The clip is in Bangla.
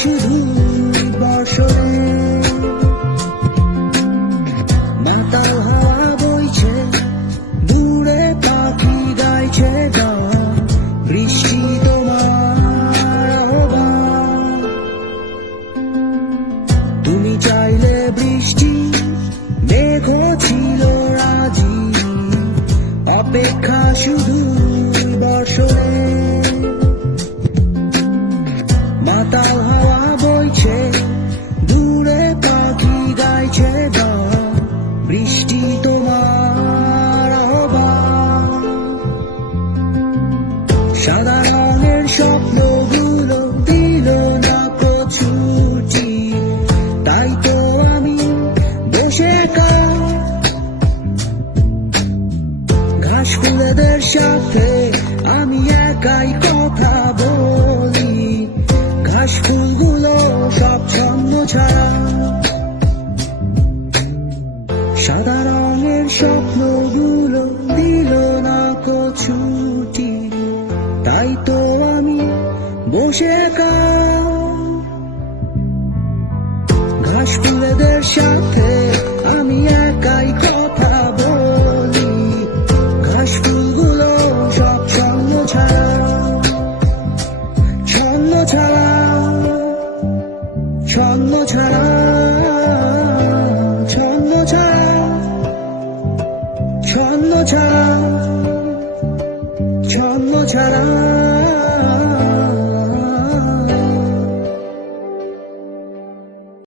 শুধু বর্ষণে, মাতাল হাওয়া বইছে, দূরে পাখি গাইছে গান, বৃষ্টি তোমার আহ্বান। তুমি চাইলে বৃষ্টি, মেঘও ছিল রাজি, অপেক্ষা শুধু বর্ষণে। মাতাল হাওয়া বইছে, দূরে পাখি গাইছে গান, বৃষ্টি তোমার আহ্বান। সাদা রঙের স্বপ্নগুলো দিল না ছুটি, তাই তো আমি বসে ঘাস ফুলেদের সাথে আমি একাই কথা বলি, ঘাস ফুলগুলো সব ছন্ন ছাড়া। সাদা রঙের স্বপ্নগুলো দিল না ছুটি, তাই তো আমি বসে ঘাস ফুলেদের সাথে আমি একাই কথা বলি, ঘাস ফুলগুলো সব ছন্ন ছাড়া, ছন্ন ছাড়া, ছন্ন ছাড়া, ছন্ন ছাড়া, ছন্ন ছাড়া, ছন্ন ছাড়া।